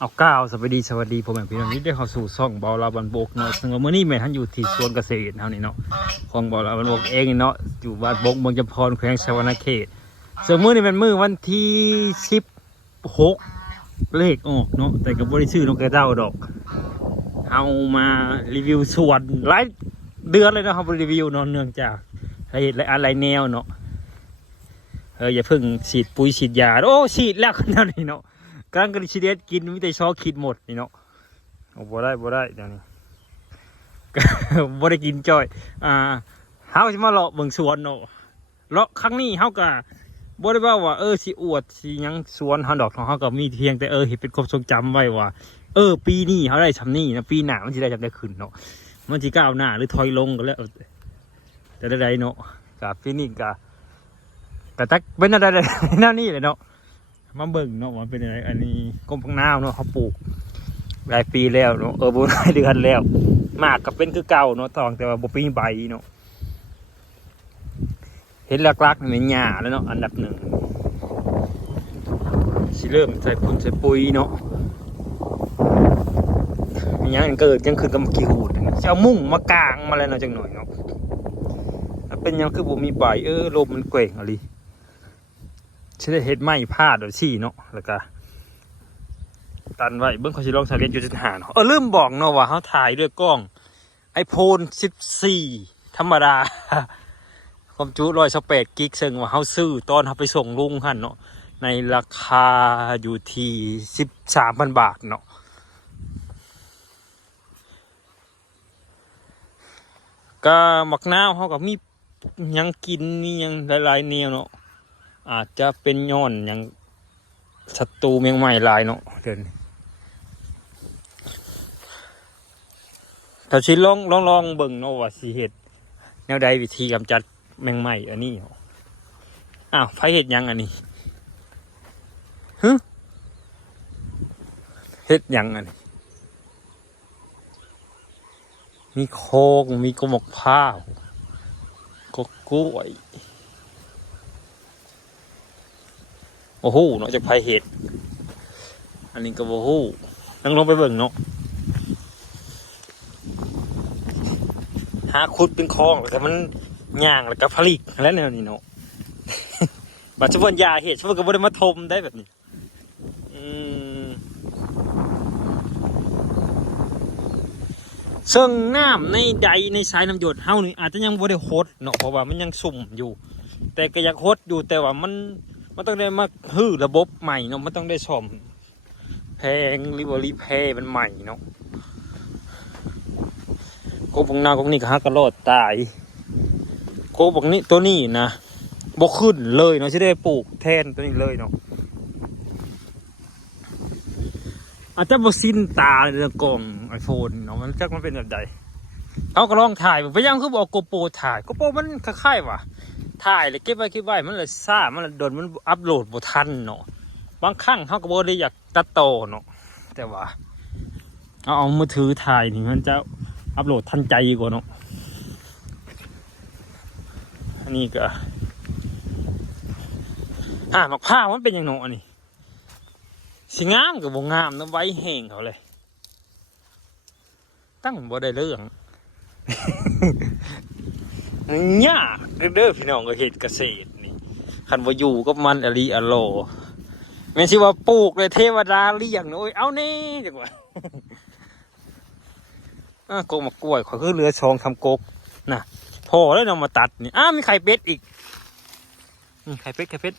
เอาก้าวสวัสดีผมพี่น้องนี่ได้เข้าสู่ช่องเบาลาบันบกเนาะซึ่งเมื่อนี้แม่ท่านอยู่ที่สวนเกษตรเท่านี้เนาะของเบาลาบันบกเองเนาะอยู่บ้านบกเมืองจำพรแขวงสวรรณเขตซึ่งมื้อนี้เป็นมื้อวันที่16เลขออกเนาะแต่ก็บ่ได้ชื่อนกกระเจ้าดอกเอามารีวิวสวนหลายเดือนเลยเนาะครับรีวิวเนาะเนื่องจากอะไรแนวเนาะอย่าเพิ่งฉีดปุ๋ยฉีดยาโอ้ฉีดแล้วขนาดนี้เนาะกลางกันชีเดสกินมิแต่ชอคิดหมดนี่เนาะบ่ได้เดี๋ยวนี้ บ่ได้กินจ้อยเฮาจะมาเลาะเบิ่งสวนเนาะเลาะครั้งนี้เฮาก็บ่ได้ว่าสิอวดสิหยังสวนเฮาดอกเฮาก็มีเพียงแต่เห็นเป็นความทรงจำไว้ว่าปีนี้เฮาได้ซำนี้นะปีหน้ามันสิได้จำได้ขึ้นเนาะมันสิก้าวหน้าหรือถอยลงก็แล้วแต่ใดๆเนาะก็ปีนี้ก็ตักเป็นอะไรแนวนี้เลยเนาะมาเบิ่งเนาะว่าเป็นอะไรอันนี้กรมพังนาวเนาะเขาปลูกหลายปีแล้วเนาะบ่หลายเดือนแล้วมากก็เป็นคือเก่าเนาะตองแต่ว่าบ่มีใบเนาะเห็นลักๆนี่หญ้าแล้วเนาะอันดับหนึ่งสิเริ่มใส่ปุ๋ยเนาะยังเกิดยังขึ้นกับกี่หูดจะเอามุ้งมากางมาแล้วเนาะจังหน่อยเนาะเป็นยังคือบ่มีใบลมมันแกว่งอะไรใช่ได้เห็ดไม้พาดหรือชี่เนาะแล้วก็ตันไว้เบื้องเขาสิลองใช้เลนส์ยูจิตหาเนาะลืมบอกเนาะว่าเขาถ่ายด้วยกล้อง iPhone 14ธรรมดาความจุ128 กิกซึ่งว่าเขาซื้อตอนเขาไปส่งลุงหันเนาะในราคาอยู่ที่13,000 บาทเนาะก็มักน้าวเขากับมียังกินมียังหลายๆแนวเนาะอาจจะเป็นย้อนอย่างศัตรูเมียงใหม่ลายเนาะเดินถ้าชิลองเบิ่งเนาะว่าสิเฮ็ดแนวใดวิธีกำจัดแมงใหม่อันนี้ไผเฮ็ดยังอันนี้เฮ็ดยังอันนี้มีโคกมีกระบอกผ้าก็กล้วยโอ้โหเนาะจะไผเฮ็ดอันนี้ก็โอ้โหนั่งลงไปเบิ่งเนาะหาขุดเป็นคลองแต่มันย่างแล้วก็ผลิตแล้วแนวนี้เนาะบัดเฉพาะยาเห็ดเฉพาะก็บ่ได้มาทมได้แบบนี้ซึ่งน้ำในใดในสายน้ำหยดเฮานี่อาจจะยังบ่ได้โคตรเนาะเพราะว่ามันยังสุ่มอยู่แต่ก็อยากโคตรอยู่แต่ว่ามันต้องได้มาระบบใหม่เนาะมันต้องได้ซ่อมแพงรีแพร์มันใหม่เนาะโกบงนาของนี่ก็ฮักกระโดดตายโกบงนี้ตัวนี้นะบกขึ้นเลยเนาะจะได้ปลูกแทนตัวนี้เลยเนาะอาจจะบกสิ้นตาในกล่องไอโฟนเนาะมันจักมันเป็นแบบใดเขาก็ลองถ่ายไปยังคือบอกโกโปรถ่ายโกโปรมันคล้ายๆว่ะถ่ายเลยเก็บไว้มันเลยซ่ามันเลยโดนมันอัพโหลดบ่ทันเนาะบางครั้งเขาก็บ่ได้อยากตัดต่อเนาะแต่ว่าเอามือถือถ่ายนี่มันจะอัพโหลดทันใจกว่าเนาะอันนี้ก็หมักผ้ามันเป็นอย่างโน้อันนี้สิงามกับบ่งามน้ำไว้แห้งเขาเลยตั้งบ่ได้เรื่องเนี่ยเด้อพี่น้องก็เฮ็ดเกษตรนี่คันว่าอยู่กับมันอลีอโลแม่นสิว่าปลูกเลยเทวดาเลี้ยงโอ้ยเอาแน่จังว่าโกมากล้วยขอคือเรือชองทำกกน่ะพอแล้วนำมาตัดนี่มีไข่เป็ดอีกไข่เป็ด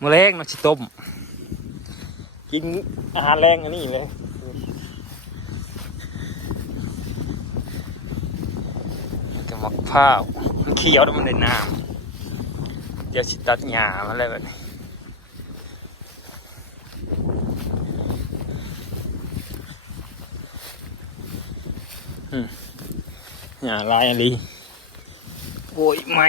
มื้อแรงเนาะสิต้มกินอาหารแรงอันนี้เลยจะมักผ้ามันเขียวแล้วมันได้น้ำเดี๋ยวสิตัดหญ้ามาแล้วแบบนี้หญ้าลายอะไรโอ้ยไม่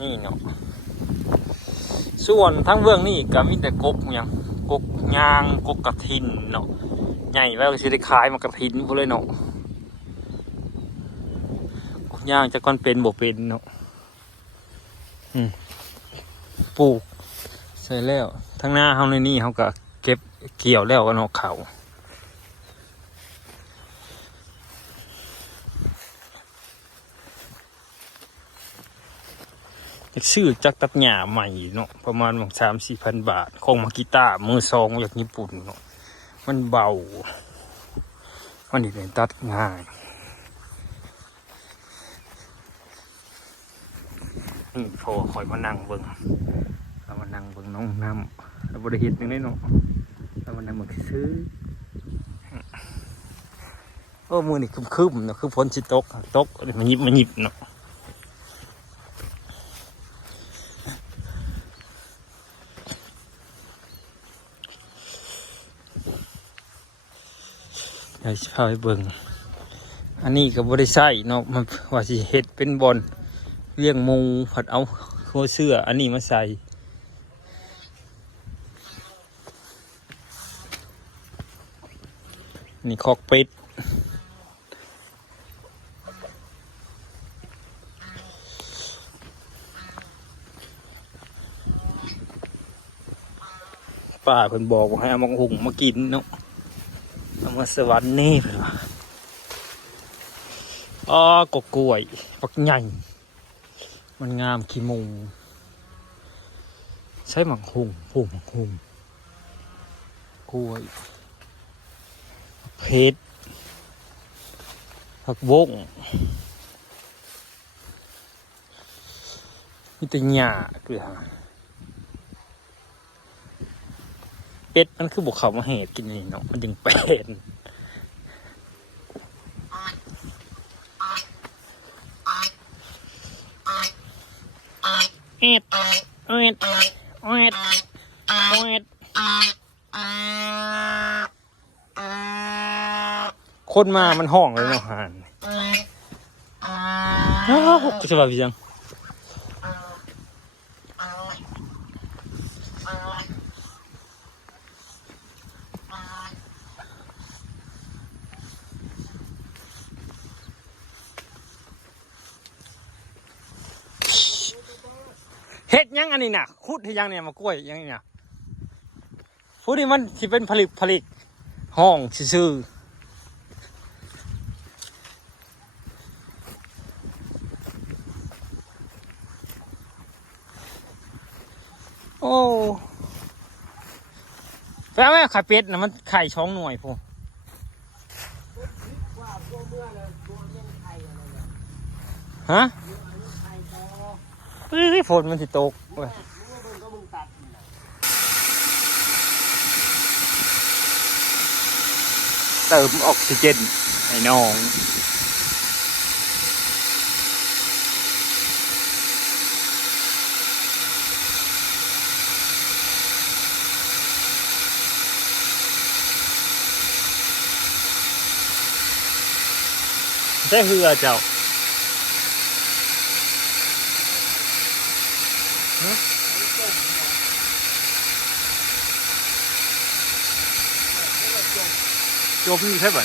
นี่เนาะส่วนทั้งเบื้องนี่ก็มีแต่กกอย่างกกยางกกกระถินเนาะใหญ่แล้วก็สิได้ขายมากระถินพวกเลยเนาะ ย่างจะก่อนเป็นบ่เป็นเนาะปลูกใส่แล้วทั้งหน้าเฮาในนี่เฮาก็เก็บเกี่ยวแล้วก็เนาะเขาซื้อจักตัดหญ้าใหม่เนาะประมาณ3-4,000 บาทของมากิต้ามือสองจากญี่ปุ่นเนาะมันเบามันนี่เป็นตัดง่ายนี่พอคอยมานั่งเบิ่งเรามานั่งเบิ่งน้องน้ำเราบริหิตนึงได้เนาะเรามานั่งเบิ่งซื้อโอ้มือนี่คึมๆเนาะคือฝนสิตกมันหยิบเนาะเดี๋ยวพาไปเบิ่งอันนี้ก็บริใส่เนาะมันว่าสิเฮ็ดเป็นบอลเลี้ยงหมูผัดเอาหัวเสื้ออันนี้มาใส่นี่คอกเป็ดป้าเพิ่นบอกว่าให้เอามังหุงมากินเนาะเอามาสวรรค์นี่เพิ่นว่าก็กล้วยปักใหญ่มันงามขี้มุงใช้หมักหุงหมักหุงกล้วยเพชรผักบงมีแต่หญ้าเกลือเป็ดมันคือบุกเขามาเห็ดกินนี่เนาะมันยังเป็นเอ็ดคนมามันห้องเลยเนาะหานก็จะแบบยังเฮ็ดยังอันนี้น่ะคุดให้ยังเนี่ยมากล้วยยังนี่น่ะพูดนี่มันที่เป็นผลิตห้องซื่อโอ้แปลว่าไข่เป็ดนะมันไข่ช่องหน่วยพวกฮะฝนมันสิตกเติมออกซิเจนให้น้องใช่เหือเจ้าจบนี่ใช่ป่ะ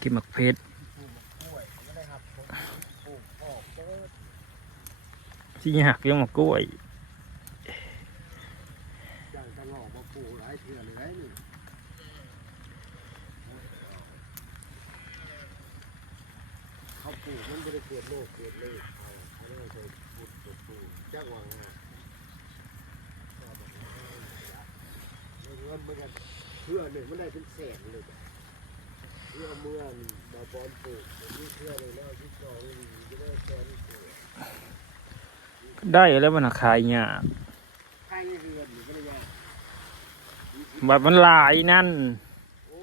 กินหมักเพชรที่หักยังหมักกล้วยเขาปลูกมันไม่ได้เกิดโลกเกิดเลยเอาไม่ได้เคยปลูกจ้างวางเงินเหมือนกันเพื่อหนึ่งมันได้เป็นแสนเลยเพื่อเมื่อมาบอลปลูกนี่เพื่อเลยแล้วที่สองจะได้แสนได้แล้วมันขายเนี่ยขายเรือนหรือไม่ได้แบบมันหลายนั่นโอ้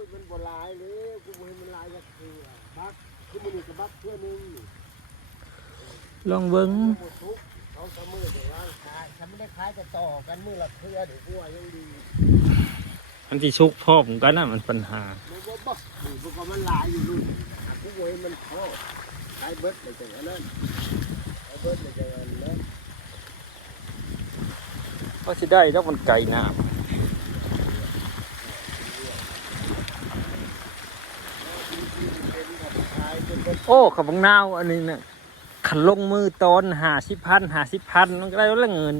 ยมันบ่หลายเลยกูเห็นมันหลายก็คือบักคือมันจะบักเพื่อนึงลองเบิ้งเขาทำมือแต่ว่าขายฉันไม่ได้ขายแต่ต่อกันมือละเพื่อเดี๋ยวกูว่ายังดีมันที่ชุกพ่อผมกันน่ะมันปัญหามันก็มันหลายอยู่นู่นกูเห็นมันพ่อขายเบิร์ดเลยจังนั้นขายเบิร์ดเลยจังนั้นก็จะได้แล้วมันไก่น้ำ โอ้ขับบังนาวอันนี้เนี่ยขันลงมือตอน50,000มันก็ได้แล้วเงิน